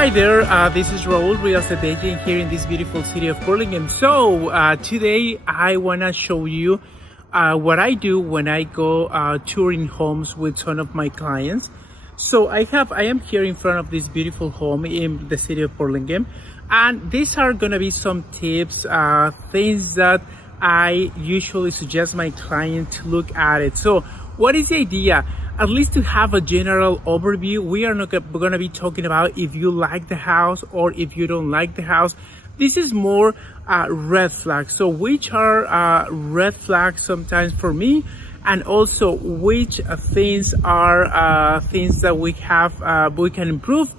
Hi there, this is Raul, real estate agent here in this beautiful city of Burlingame. So today I want to show you what I do when I go touring homes with some of my clients. So I am here in front of this beautiful home in the city of Burlingame, and these are going to be some tips, things that I usually suggest my client to look at it. So what is the idea? At least to have a general overview. We are not going to be talking about if you like the house or if you don't like the house. This is more red flags. So which are red flags sometimes for me, and also which things are things that we can improve,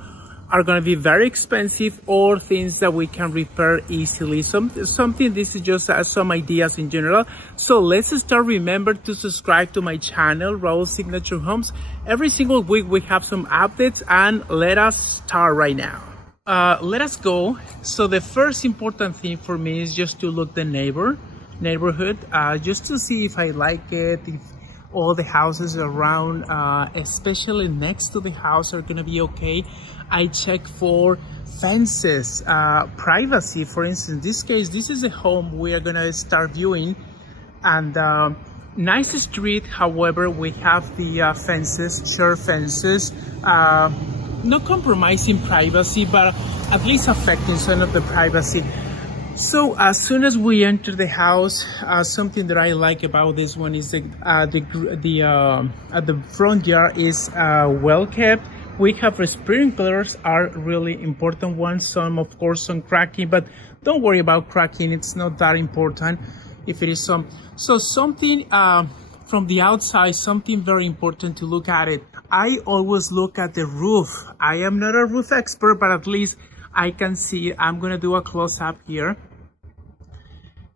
are going to be very expensive, or things that we can repair easily. Something. This is just some ideas in general. So let's start. Remember to subscribe to my channel, Raul Signature Homes. Every single week we have some updates, and let us start right now. Let us go. So the first important thing for me is just to look the neighborhood, just to see if I like it, if all the houses around, especially next to the house, are gonna be okay. I check for fences, privacy. For instance, in this case, this is a home we are gonna start viewing, and nice street. However, we have the fences, short fences, not compromising privacy, but at least affecting some of the privacy. So as soon as we enter the house, something that I like about this one is the front yard is well kept. We have sprinklers, are really important ones. Some, of course, some cracking, but don't worry about cracking. It's not that important. If it is some, so something from the outside, something very important to look at it. I always look at the roof. I am not a roof expert, but at least I can see. I'm gonna do a close-up here.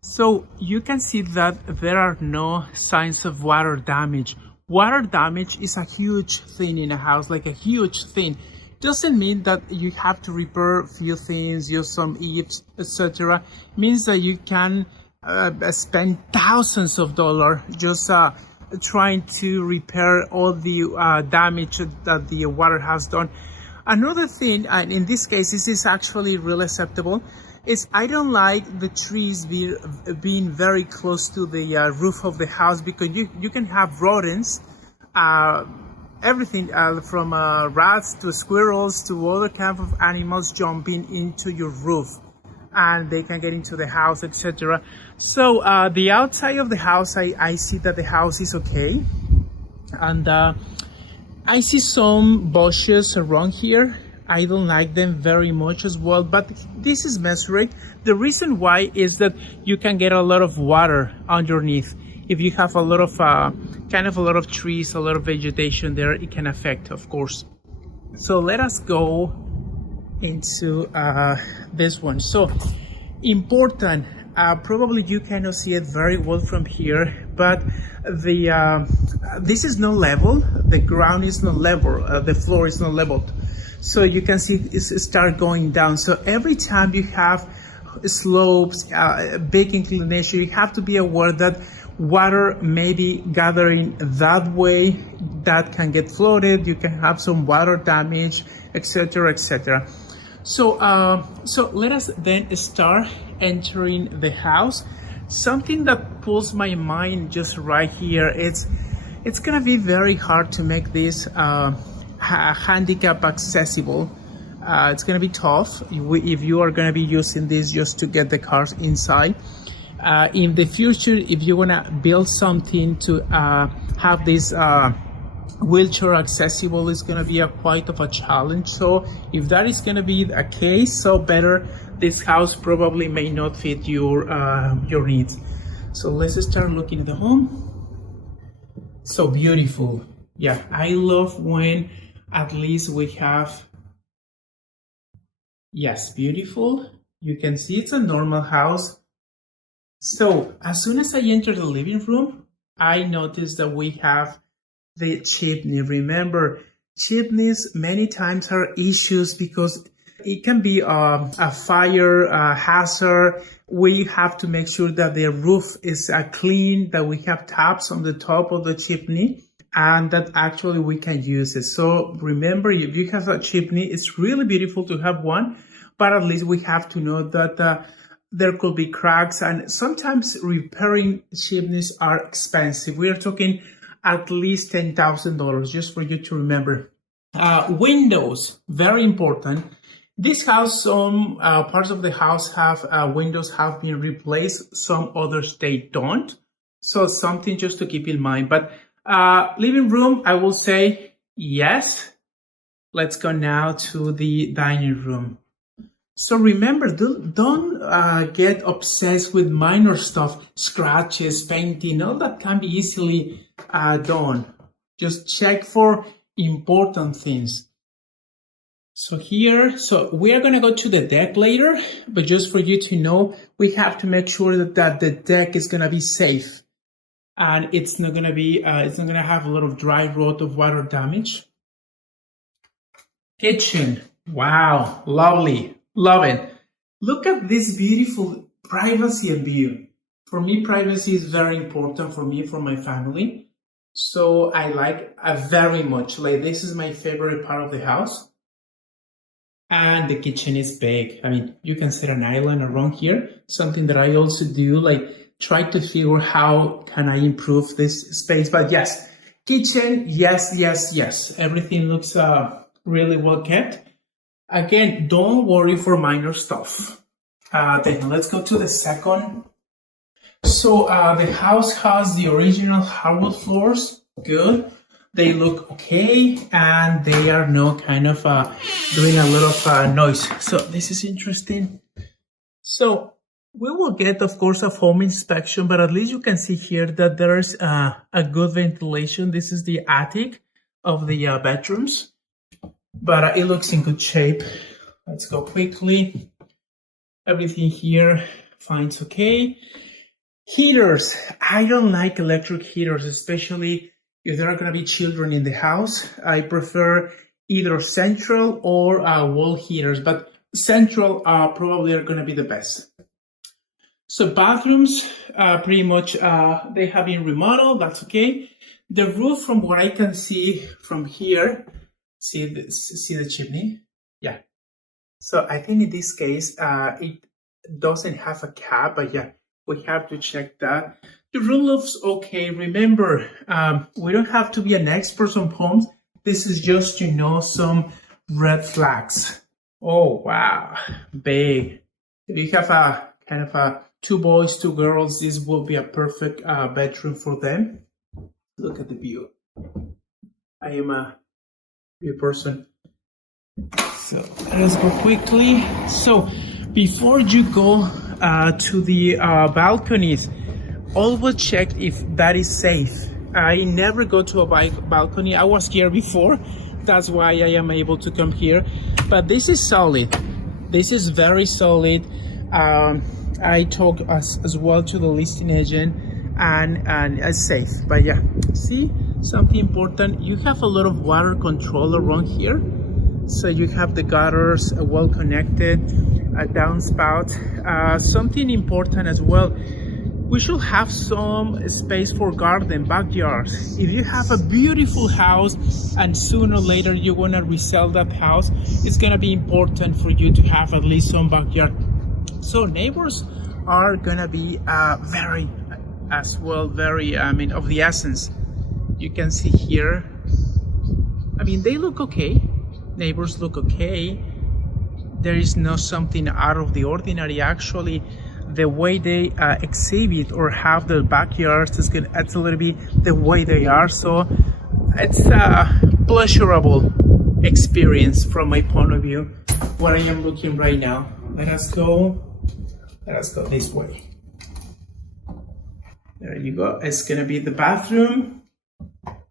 So you can see that there are no signs of water damage. Water damage is a huge thing in a house, like a huge thing. Doesn't mean that you have to repair a few things, use some eaves, etc. Means that you can spend thousands of dollars just trying to repair all the damage that the water has done. Another thing, and in this case, this is actually really acceptable, is I don't like the trees being very close to the roof of the house, because you can have rodents, everything from rats to squirrels to other kinds of animals jumping into your roof, and they can get into the house, etc. So the outside of the house, I see that the house is okay, and I see some bushes around here. I don't like them very much as well, but this is measured. The reason why is that you can get a lot of water underneath. If you have a lot of kind of a lot of trees, a lot of vegetation there, it can affect, of course. So let us go into this one. So important, probably you cannot see it very well from here, but this is not level. The ground is not level. The floor is not leveled. So you can see it start going down. So every time you have slopes, big inclination, you have to be aware that water may be gathering that way. That can get flooded. You can have some water damage, etc., etc. So let us then start entering the house. Something that pulls my mind just right here, it's gonna be very hard to make this handicap accessible. It's gonna be tough if you are gonna be using this just to get the cars inside. In the future, if you wanna build something to have this wheelchair accessible, is gonna be quite of a challenge. So if that is gonna be a case, so better, this house probably may not fit your needs. So let's start looking at the home. So beautiful. Yeah, I love when at least we have, yes, beautiful. You can see it's a normal house. So as soon as I enter the living room, I notice that we have the chimney. Remember, chimneys many times are issues because it can be a fire hazard. We have to make sure that the roof is clean, that we have taps on the top of the chimney. and that actually we can use it. So remember, if you have a chimney, it's really beautiful to have one, but at least we have to know that there could be cracks, and sometimes repairing chimneys are expensive. We are talking at least $10,000, just for you to remember. Windows, very important. This house, some parts of the house have windows have been replaced, some others they don't. So something just to keep in mind. But living room, I will say yes. Let's go now to the dining room. So remember, don't get obsessed with minor stuff, scratches, painting, all that can be easily done. Just check for important things. So here, so we are going to go to the deck later, but just for you to know, we have to make sure that the deck is going to be safe. And it's not going to be, it's not going to have a lot of dry rot of water damage. Kitchen. Wow, lovely. Love it. Look at this beautiful privacy and view. For me, privacy is very important for me, for my family. So I like very much. Like, this is my favorite part of the house. And the kitchen is big. I mean, you can set an island around here. Something that I also do, like try to figure how can I improve this space. But yes, kitchen, yes, yes, yes. Everything looks really well kept. Again, don't worry for minor stuff. Then let's go to the second. So the house has the original hardwood floors. Good. They look okay, and they are not kind of doing a lot of noise. So this is interesting. So we will get, of course, a home inspection, but at least you can see here that there's a good ventilation. This is the attic of the bedrooms. But it looks in good shape. Let's go quickly. Everything here finds okay. Heaters. I don't like electric heaters, especially if there are going to be children in the house. I prefer either central or wall heaters, but central probably are going to be the best. So bathrooms, pretty much they have been remodeled. That's okay. The roof, from what I can see from here, see the chimney? Yeah. So I think in this case, it doesn't have a cap, but yeah, we have to check that. The roof looks okay. Remember, we don't have to be an expert on homes. This is just, some red flags. Oh, wow. Big. If you have a kind of a 2 boys, 2 girls, this will be a perfect bedroom for them. Look at the view. I am a person. So let's go quickly. So before you go to the balconies, always check if that is safe. I never go to a balcony. I was here before. That's why I am able to come here. But this is solid. This is very solid. I talk as well to the listing agent, and it's safe. But yeah, see, something important, you have a lot of water control around here. So you have the gutters well connected, a downspout. Something important as well, we should have some space for garden, backyards. If you have a beautiful house and sooner or later you want to resell that house, it's going to be important for you to have at least some backyard. So neighbors are going to be very of the essence. You can see here, they look okay. Neighbors look okay. There is no something out of the ordinary. Actually, the way they exhibit or have their backyards is good. It's a little bit the way they are. So it's a pleasurable experience from my point of view. What I am looking right now. Let us go this way. There you go. It's gonna be the bathroom,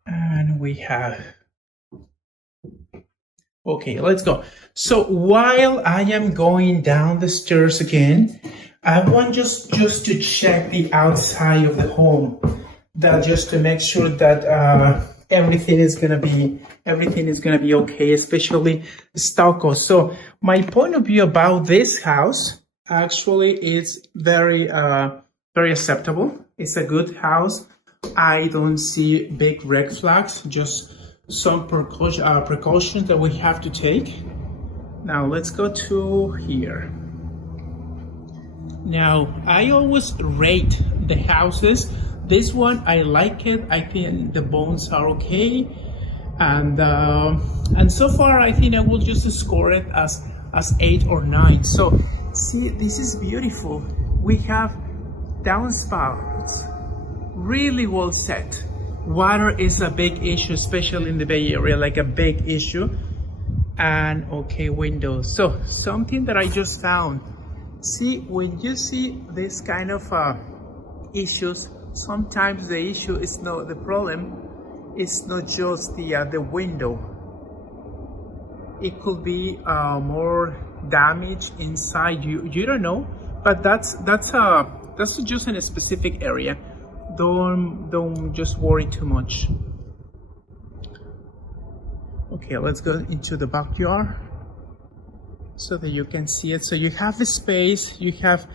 and we have. Okay, let's go. So while I am going down the stairs again, I want just to check the outside of the home, that just to make sure that everything is gonna be okay, especially stucco. So my point of view about this house actually is very acceptable. It's a good house. I don't see big red flags, just some precautions that we have to take. Now let's go to here. Now I always rate the houses. This one I like it. I think the bones are okay, and so far I think I will just score it as 8 or 9. So see, this is beautiful. We have downspouts, really well set. Water is a big issue, especially in the Bay Area, like a big issue. And okay, windows. So something that I just found. See, when you see this kind of issues, sometimes the issue is not the problem. It's not just the window. It could be more damage inside. You don't know, but that's just in a specific area. Don't just worry too much. Okay, let's go into the backyard so that you can see it. So you have the space, you have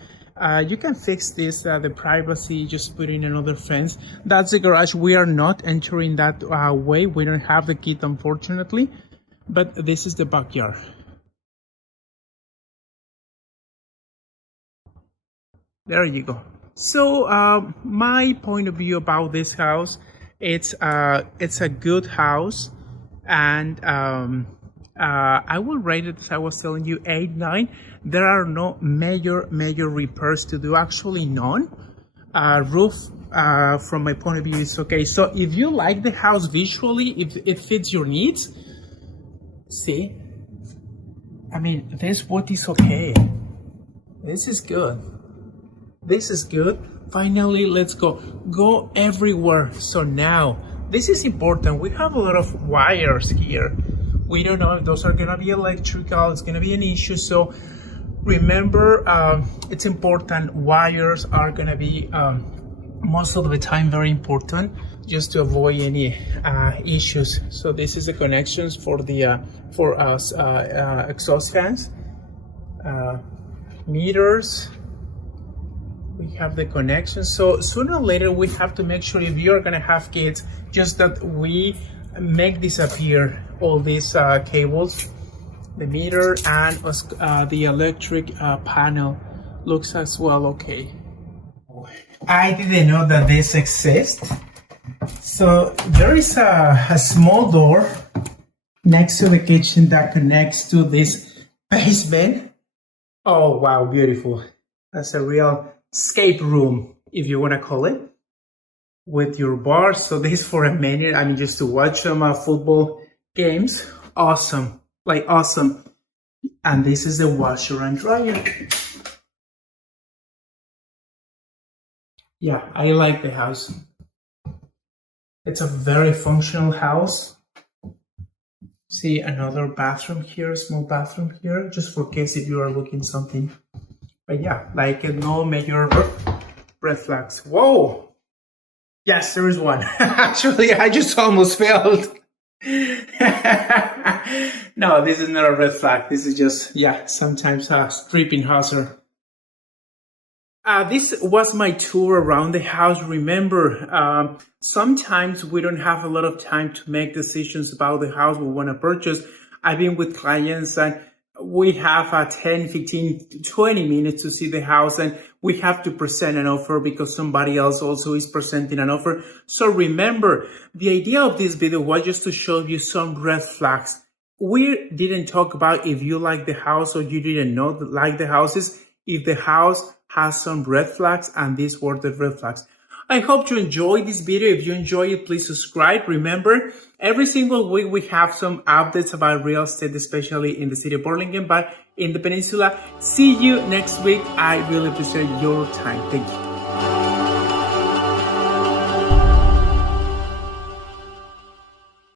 you can fix this, the privacy, just put in another fence. That's the garage. We are not entering that way. We don't have the key, unfortunately, but this is the backyard. There you go. So my point of view about this house, it's a good house, and I will rate it, as I was telling you, 8, 9. There are no major repairs to do, actually none. Roof, from my point of view, is okay. So if you like the house visually, if it fits your needs, see, I mean, this wood is okay. This is good. This is good. Finally, let's go everywhere. So now, this is important. We have a lot of wires here. We don't know if those are gonna be electrical. It's gonna be an issue. So remember, it's important. Wires are gonna be most of the time very important, just to avoid any issues. So this is the connections for the exhaust fans, meters. We have the connection. So sooner or later we have to make sure, if you are gonna have kids, just that we make disappear all these cables. The meter and the electric panel looks as well okay. I didn't know that this exists. So there is a small door next to the kitchen that connects to this basement. Oh wow, beautiful. That's a real escape room, if you want to call it, with your bar. So this for a minute, I mean, just to watch some football games. Awesome, like awesome. And this is the washer and dryer. Yeah, I like the house. It's a very functional house. See, another bathroom here, small bathroom here, just for case if you are looking something. But yeah, like no major red flags. Whoa! Yes, there is one. Actually, I just almost failed. No, this is not a red flag. This is just, yeah, sometimes a stripping hazard. This was my tour around the house. Remember, sometimes we don't have a lot of time to make decisions about the house we want to purchase. I've been with clients and we have 10, 15, 20 minutes to see the house, and we have to present an offer because somebody else also is presenting an offer. So remember, the idea of this video was just to show you some red flags. We didn't talk about if you like the house or you didn't know like the houses. If the house has some red flags, and these were the red flags. I hope you enjoyed this video. If you enjoy it, please subscribe. Remember, every single week we have some updates about real estate, especially in the city of Burlingame, but in the peninsula. See you next week. I really appreciate your time. Thank you.